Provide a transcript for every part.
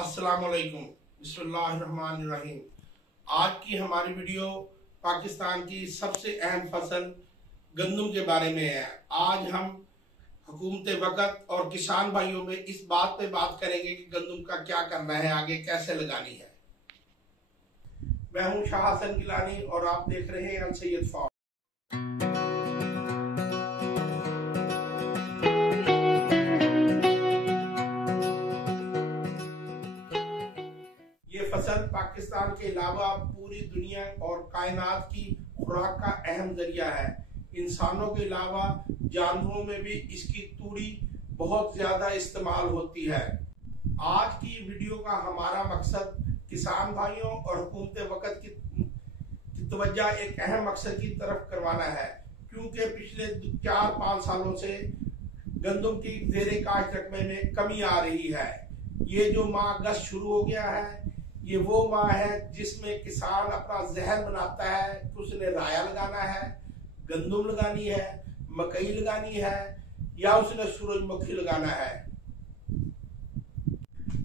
अस्सलाम वालेकुम, बिस्मिल्लाहिर्रहमानिर्रहीम। आज की हमारी वीडियो पाकिस्तान की सबसे अहम फसल गंदम के बारे में है। आज हम हुकूमत वक़्त और किसान भाइयों में इस बात पे बात करेंगे कि गंदम का क्या करना है, आगे कैसे लगानी है। मैं हूं शाह हसन गिलानी और आप देख रहे हैं अल सैयद फार्म। ये फसल पाकिस्तान के अलावा पूरी दुनिया और कायनात की खुराक का अहम जरिया है। इंसानों के अलावा जानवरों में भी इसकी तूड़ी बहुत ज्यादा इस्तेमाल होती है। आज की वीडियो का हमारा मकसद किसान भाइयों और हुकूमत वक़्त की तवज्जो एक अहम मकसद की तरफ करवाना है, क्योंकि पिछले 4-5 सालों से गंदम की ज़ेरे काश्त रकबे में कमी आ रही है। ये जो माह अगस्त शुरू हो गया है, ये वो माह है जिसमें किसान अपना जहन बनाता है कि उसने राया लगाना है, गंदम लगानी है, मकई लगानी है या उसने सूरजमुखी लगाना है।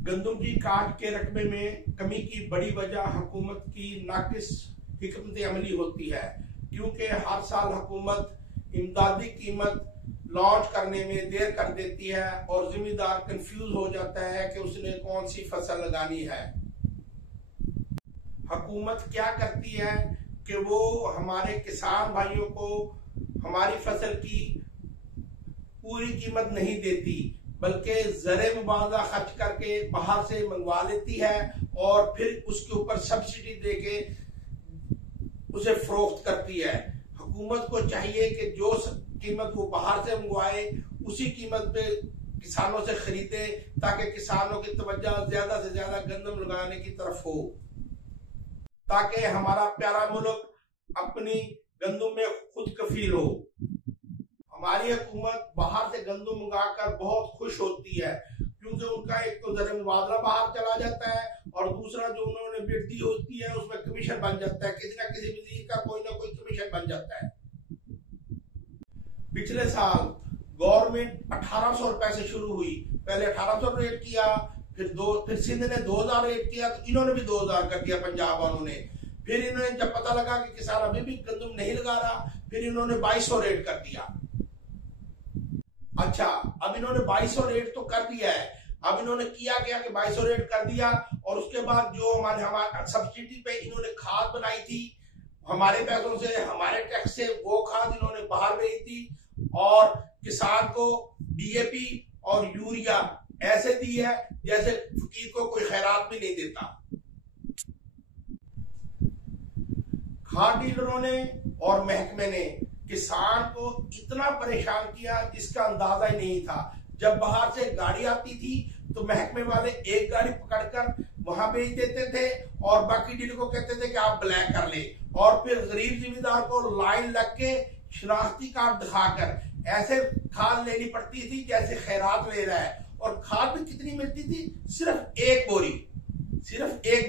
गंदम की काट के रकबे में कमी की बड़ी वजह हुकूमत की नाकिस हिकमत अमली होती है, क्योंकि हर साल हुकूमत इमदादी कीमत लॉन्च करने में देर कर देती है और जिम्मेदार कंफ्यूज हो जाता है कि उसने कौन सी फसल लगानी है। हुकूमत क्या करती है कि वो हमारे किसान भाइयों को हमारी फसल की पूरी कीमत नहीं देती, बल्कि ज़रे मुबावजा खर्च करके बाहर से मंगवा लेती है और फिर उसके ऊपर सब्सिडी देके उसे फरोख्त करती है। हुकूमत को चाहिए कि जो कीमत वो बाहर से मंगवाए उसी कीमत पे किसानों से खरीदे, ताकि किसानों की तवज्जो ज्यादा से ज्यादा गंदम लगाने की तरफ हो, ताकि हमारा प्यारा मुल्क अपनी गंदम में खुद कफील हो। हमारी हुकूमत बाहर से गंदम मंगाकर बहुत खुश होती है, क्योंकि उनका एक तो ज़रे मुबादला बाहर चला जाता है और दूसरा जो उन्होंने बिड दी होती है उसमें कमीशन बन जाता है, किसी ना किसी वजीर का कोई ना कोई कमीशन बन जाता है। पिछले साल गवर्नमेंट 1800 रुपए से शुरू हुई, पहले 1800 रेट किया, फिर सिंध ने 2000 रेट किया, तो इन्होंने भी 2000 कर दिया पंजाब वालों ने। फिर इन्होंने जब पता लगा कि किसान अभी भी गंदम नहीं लगा रहा, फिर इन्होंने 2200 रेट कर दिया। अच्छा, अब इन्होंने 2200 रेट तो कर दिया है, अब इन्होंने किया क्या कि 2200 रेट कर दिया और उसके बाद जो हमारे सब्सिडी पे इन्होंने खाद बनाई थी हमारे पैसों से, हमारे टैक्स से, वो खाद इन्होंने बाहर भेजी थी और किसान को डीएपी और यूरिया ऐसे दी है जैसे फकीर को कोई खैरात भी नहीं देता। खाद डीलरों ने और महकमे ने किसान को इतना परेशान किया जिसका अंदाजा ही नहीं था। जब बाहर से गाड़ी आती थी तो महकमे वाले एक गाड़ी पकड़कर वहां भेज देते थे और बाकी डीलर को कहते थे कि आप ब्लैक कर ले, और फिर गरीब जिम्मेदार को लाइन लग के शनाख्ती कार्ड दिखाकर ऐसे खाद लेनी पड़ती थी जैसे खैरात ले रहा है। और खाद भी कितनी मिलती थी? सिर्फ एक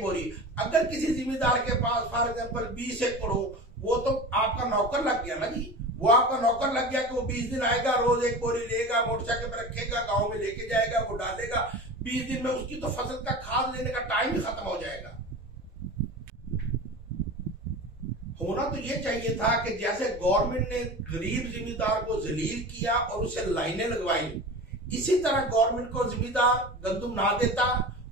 बोरी। अगर किसी जिम्मेदार के पास फॉर एग्जाम्पल 20 एकड़ हो, वो तो आपका नौकर लग गया ना जी, वो आपका नौकर लग गया कि वो 20 दिन आएगा, रोज एक बोरी लेगा, मोटरसाइकिल पर रखेगा, गांव में लेके जाएगा, वो डालेगा। 20 दिन में उसकी तो फसल का खाद लेने का टाइम ही खत्म हो जाएगा। होना तो ये चाहिए था कि जैसे गवर्नमेंट ने गरीब जिम्मेदार को जलील किया और उसे लाइनें लगवाई, इसी तरह गवर्नमेंट को जिम्मेदार गंदम ना देता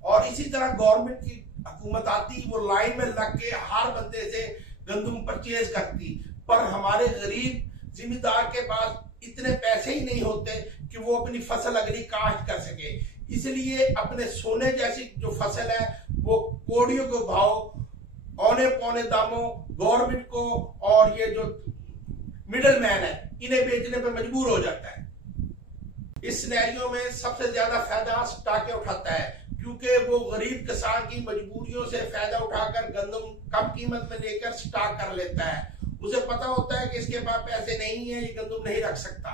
और इसी तरह गवर्नमेंट की हुकूमत आती, वो लाइन में लग के हर बंदे से गंदम परचेज करती। पर हमारे गरीब जिम्मेदार के पास इतने पैसे ही नहीं होते कि वो अपनी फसल अगली काश्त कर सके, इसलिए अपने सोने जैसी जो फसल है वो कोड़ियों के भाव, औने पौने दामों गवर्नमेंट को और ये जो मिडल मैन है इन्हें बेचने पर मजबूर हो जाता है। इस सिनेरियो में सबसे ज्यादा फायदा स्टाके उठाता है, क्योंकि वो गरीब किसान की मजबूरियों से फायदा उठाकर गंदम कम कीमत में लेकर स्टॉक कर लेता है। उसे पता होता है कि इसके पास पैसे नहीं है, ये गंदम नहीं रख सकता।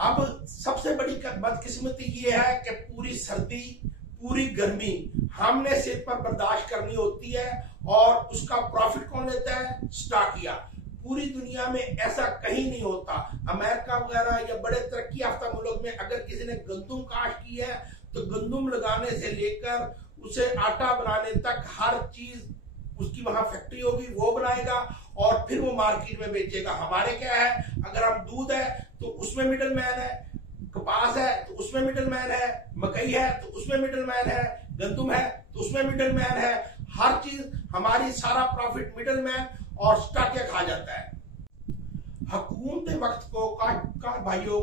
अब सबसे बड़ी बदकिस्मती ये है कि पूरी सर्दी, पूरी गर्मी हमने सिर पर बर्दाश्त करनी होती है और उसका प्रॉफिट कौन लेता है? स्टॉकिया। पूरी दुनिया में ऐसा कहीं नहीं होता। अमेरिका वगैरह या बड़े तरक्की याफ्ता मुल्क में अगर किसी ने गंदुम काश्त की है तो गंदुम लगाने से लेकर उसे आटा बनाने तक हर चीज उसकी वहां फैक्ट्री होगी, वो बनाएगा और फिर वो मार्केट में बेचेगा। हमारे क्या है, अगर हम दूध है तो उसमें मिडल मैन है, कपास है तो उसमें मिडल मैन है, मकई है तो उसमें मिडल मैन है, गंदुम है तो उसमें मिडल मैन है। हर चीज हमारी सारा प्रॉफिट मिडल मैन और स्टॉक खा जाता है। हुकूमत वक्त को काश्तकार भाइयों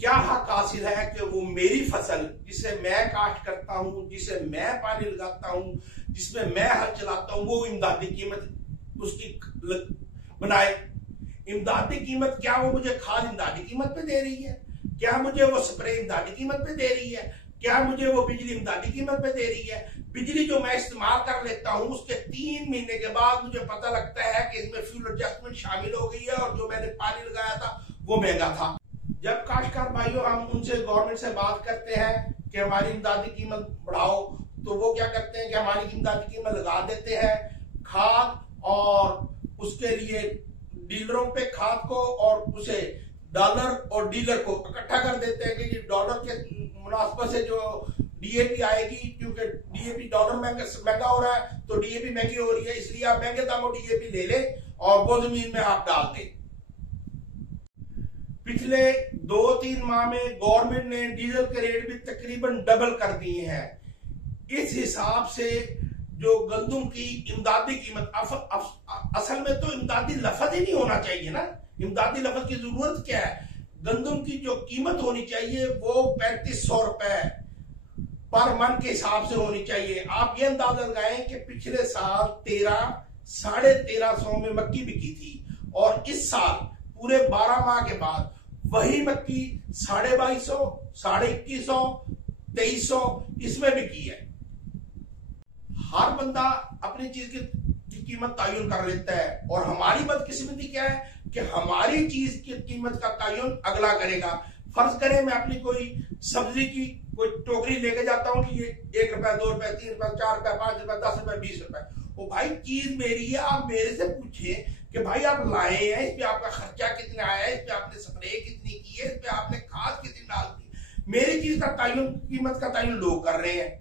क्या हक हासिल है कि वो मेरी फसल जिसे मैं काश्त करता हूं, जिसे मैं पानी लगाता हूं, जिसमें मैं हल चलाता हूं, वो इमदादी कीमत उसकी बनाए। इमदादी कीमत क्या वो मुझे खाद इमदादी कीमत पे दे रही है? क्या मुझे वो स्प्रे इमदादी कीमत पे दे रही है? क्या मुझे वो बिजली इमदादी कीमत पे दे रही है? बिजली जो मैं इस्तेमाल कर लेता हूं उसके 3 महीने के बाद मुझे पता लगता है कि इसमें फ्यूल एडजस्टमेंट शामिल हो गई है और जो मैंने पानी लगाया था वो महंगा था। जब काश्तकार भाइयों हम उनसे गवर्नमेंट से बात करते हैं कि हमारी इमदादी कीमत बढ़ाओ, तो वो क्या करते हैं कि हमारी इमदादी कीमत लगा देते हैं खाद, और उसके लिए डीलरों पे खाद को और उसे डॉलर और डीलर को इकट्ठा कर देते हैं कि डॉलर के मुनासबत से जो डीएपी आएगी, क्योंकि डीएपी डॉलर महंगा हो रहा है तो डीएपी महंगी हो रही है, इसलिए आप महंगे दामों डीएपी ले लें और वो जमीन में आप डाल दें। पिछले 2-3 माह में गवर्नमेंट ने डीजल के रेट भी तकरीबन डबल कर दिए हैं। इस हिसाब से जो गंदुम की इमदादी कीमत, असल में तो इमदादी लफ्ज ही नहीं होना चाहिए ना, इमदादी लफ्ज की जरूरत क्या है? गंदुम की जो कीमत होनी चाहिए वो 3500 रुपए पर मन के हिसाब से होनी चाहिए। आप ये अंदाजा लगाएं कि पिछले साल 1300-1350 में मक्की बिकी थी और इस साल पूरे 12 माह के बाद वही मक्की 2250, 2150, 2300 इसमें बिकी है। हर बंदा अपनी चीज की कीमत तयन कर लेता है और हमारी बदकिस्मती क्या है कि हमारी चीज की कीमत का तयन अगला करेगा। फर्ज करें मैं अपनी कोई सब्जी की कोई टोकरी लेके जाता हूं कि ये 1 रुपए, 2 रुपए, 3 रुपए, 4 रुपए, 5 रुपए, 10 रुपए, 20 रुपए। वो भाई चीज मेरी है, आप मेरे से पूछे कि भाई आप लाए हैं, इस पे आपका खर्चा कितना आया, इस पे आपने स्प्रे कितनी की है, इस पे आपने खाद कितनी डाल दी। मेरी चीज का तयन, कीमत का तयन लोग कर रहे हैं।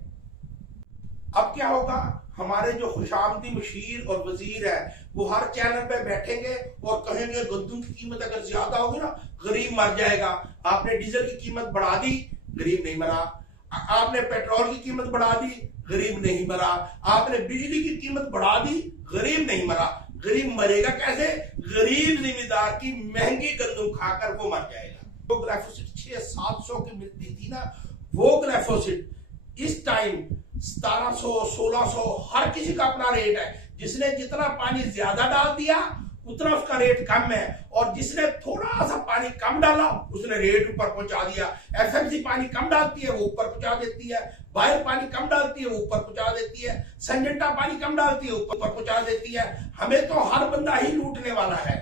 अब क्या होगा, हमारे जो खुशामदी मुशीर और वजीर है वो हर चैनल पे बैठेंगे और कहेंगे गंदुम की कीमत अगर ज्यादा होगी ना गरीब मर जाएगा। आपने डीजल की कीमत बढ़ा दी, गरीब नहीं मरा। आपने पेट्रोल की कीमत बढ़ा दी, गरीब नहीं मरा। आपने बिजली की कीमत बढ़ा दी, गरीब नहीं मरा। गरीब मरेगा कैसे? गरीब जिम्मेदार की महंगी गंदुम खाकर वो मर जाएगा। वो ग्लाइफोसेट 600-700 की मिलती थी ना, वो ग्लाइफोसेट इस टाइम 1700-1600 हर किसी का अपना रेट है। जिसने जितना पानी ज्यादा डाल दिया उतना उसका रेट कम है, और जिसने थोड़ा सा पानी कम डाला उसने रेट ऊपर पहुंचा दिया। एफएमसी पानी कम डालती है वो ऊपर पहुंचा देती है, बायर पानी कम डालती है वो ऊपर पहुंचा देती है, संजंटा पानी कम डालती है ऊपर पहुंचा देती है। हमें तो हर बंदा ही लूटने वाला है।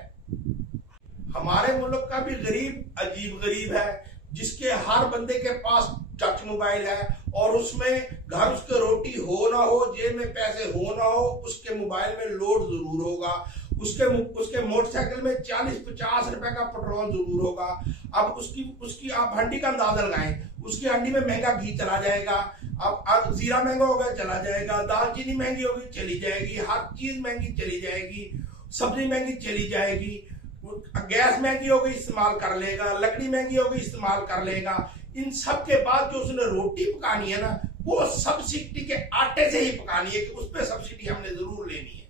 हमारे मुल्क का भी गरीब अजीब गरीब है, जिसके हर बंदे के पास टच मोबाइल है और उसमें घर उसके रोटी हो ना हो, जेब में पैसे हो ना हो, उसके मोबाइल में लोड जरूर होगा। उसके मोटरसाइकिल में 40-50 रुपए का पेट्रोल जरूर होगा। अब उसकी आप हंडी का अंदाजा लगाएं, उसकी हंडी में महंगा घी चला जाएगा, अब जीरा महंगा होगा चला जाएगा, दालचीनी महंगी होगी चली जाएगी, हर चीज महंगी चली जाएगी, सब्जी महंगी चली जाएगी, गैस महंगी होगी इस्तेमाल कर लेगा, लकड़ी महंगी होगी इस्तेमाल कर लेगा। इन सब के बाद जो उसने रोटी पकानी है ना वो सब्सिडी के आटे से ही पकानी है कि उस पर सब्सिडी हमने जरूर लेनी है।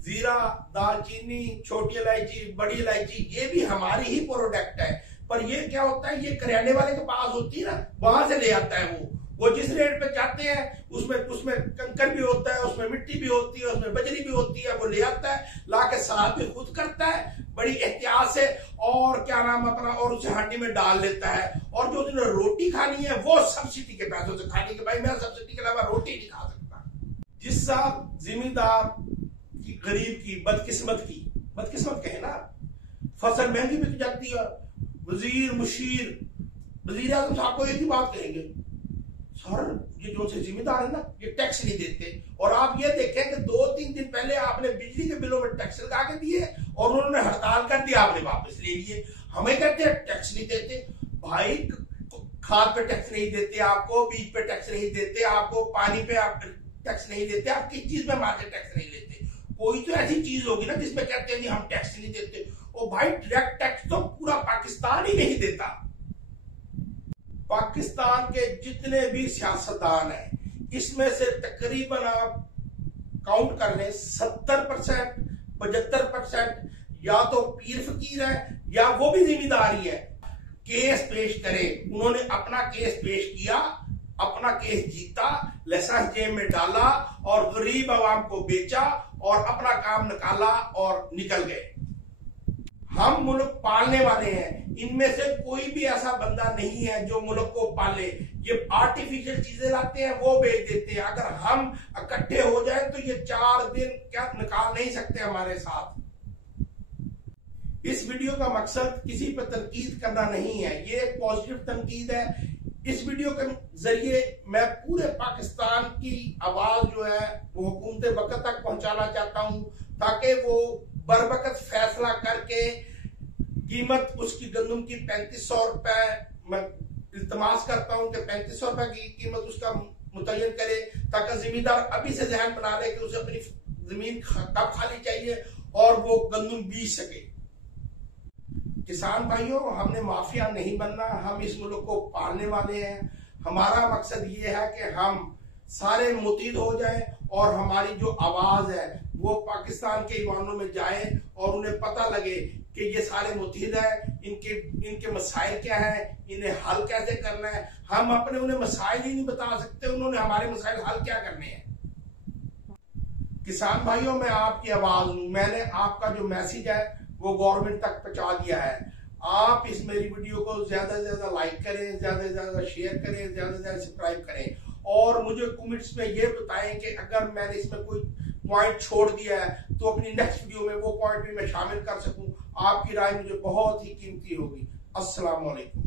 जीरा, दालचीनी, छोटी इलायची, बड़ी इलायची ये भी हमारी ही प्रोडक्ट है, पर ये क्या होता है, ये करियाने वाले के पास होती है ना, वहां से ले आता है। वो जिस रेट पे जाते हैं उसमें कंकर भी होता है, उसमें मिट्टी भी होती है, उसमें बजरी भी होती है, वो ले आता है, लाके साफ भी खुद करता है बड़ी एहतियात से, और क्या नाम अपना, और उसे हांडी में डाल लेता है। और जो उसने रोटी खानी है वो सब्सिडी के पैसों से खानी है। भाई मैं सब्सिडी के अलावा रोटी नहीं खा सकता। जिस साहब जिम्मेदार की गरीब की बदकिस्मत कहे ना, फसल महंगी बिक जाती है, वजीर मुशीर वजीर आजम साहब को एक ही बात कहेंगे, सर ये जो से जिम्मेदार है ना, ये टैक्स नहीं देते। और आप ये देखें कि 2-3 दिन पहले आपने बिजली के बिलों में टैक्स लगा के दिए और उन्होंने हड़ताल कर दिया, आपने वापस ले लिए। हमें कहते हैं टैक्स नहीं देते। भाई खाद पे टैक्स नहीं देते, आपको बीज पे टैक्स नहीं देते, आपको पानी पे आप टैक्स नहीं देते, आप किस चीज में हमारे टैक्स नहीं लेते? कोई तो ऐसी चीज होगी ना जिसमें कहते हैं हम टैक्स नहीं देते। ओ भाई डायरेक्ट टैक्स तो पूरा पाकिस्तान ही नहीं देता। पाकिस्तान के जितने भी सियासतदान हैं, इसमें से तकरीबन आप काउंट कर लें 70%, 75% या तो पीर फकीर है या वो भी जिम्मेदारी है। केस पेश करे, उन्होंने अपना केस पेश किया, अपना केस जीता, लाइसेंस जेब में डाला और गरीब आवाम को बेचा और अपना काम निकाला और निकल गए। हम मुल्क पालने वाले हैं, इनमें से कोई भी ऐसा बंदा नहीं है जो मुल्क को पाले। ये आर्टिफिशियल चीजें लाते हैं, वो बेच देते हैं। अगर हम इकट्ठे हो जाए तो ये 4 दिन क्या निकाल नहीं सकते हमारे साथ। इस वीडियो का मकसद किसी पर तनकीद करना नहीं है, ये एक पॉजिटिव तनकीद है। इस वीडियो के जरिए मैं पूरे पाकिस्तान की आवाज जो है वो हुकूमत वक्त तक पहुंचाना चाहता हूं, ताकि वो बरवकत फैसला करके कीमत उसकी गंदम की 3500 रुपए, मैं इल्तमास करता हूं कि 3500 रुपए की कीमत उसका मुतय्यन करे, ताकि जिम्मेदार अभी से ध्यान बना ले कि उसे अपनी जमीन कब खाली चाहिए और वो गंदम बीज सके। किसान भाइयों, हमने माफिया नहीं बनना, हम इस मुल्क को पालने वाले हैं। हमारा मकसद ये है कि हम सारे मुतीद हो जाएं और हमारी जो आवाज है वो पाकिस्तान के ईवानों में जाए और उन्हें पता लगे कि ये सारे मुतीद हैं, इनके मसाइल क्या है, इन्हें हल कैसे करना है। हम अपने उन्हें मसाइल ही नहीं बता सकते, उन्होंने हमारे मसाइल हल क्या करने हैं। किसान भाइयों, मैं आपकी आवाज हूं, मैंने आपका जो मैसेज है वो गवर्नमेंट तक पहुंचा दिया है। आप इस मेरी वीडियो को ज्यादा से ज्यादा लाइक करें, ज्यादा से ज्यादा शेयर करें, ज्यादा से ज्यादा सब्सक्राइब करें और मुझे कमेंट्स में ये बताएं कि अगर मैंने इसमें कोई पॉइंट छोड़ दिया है तो अपनी नेक्स्ट वीडियो में वो पॉइंट भी मैं शामिल कर सकूं। आपकी राय मुझे बहुत ही कीमती होगी। अस्सलाम वालेकुम।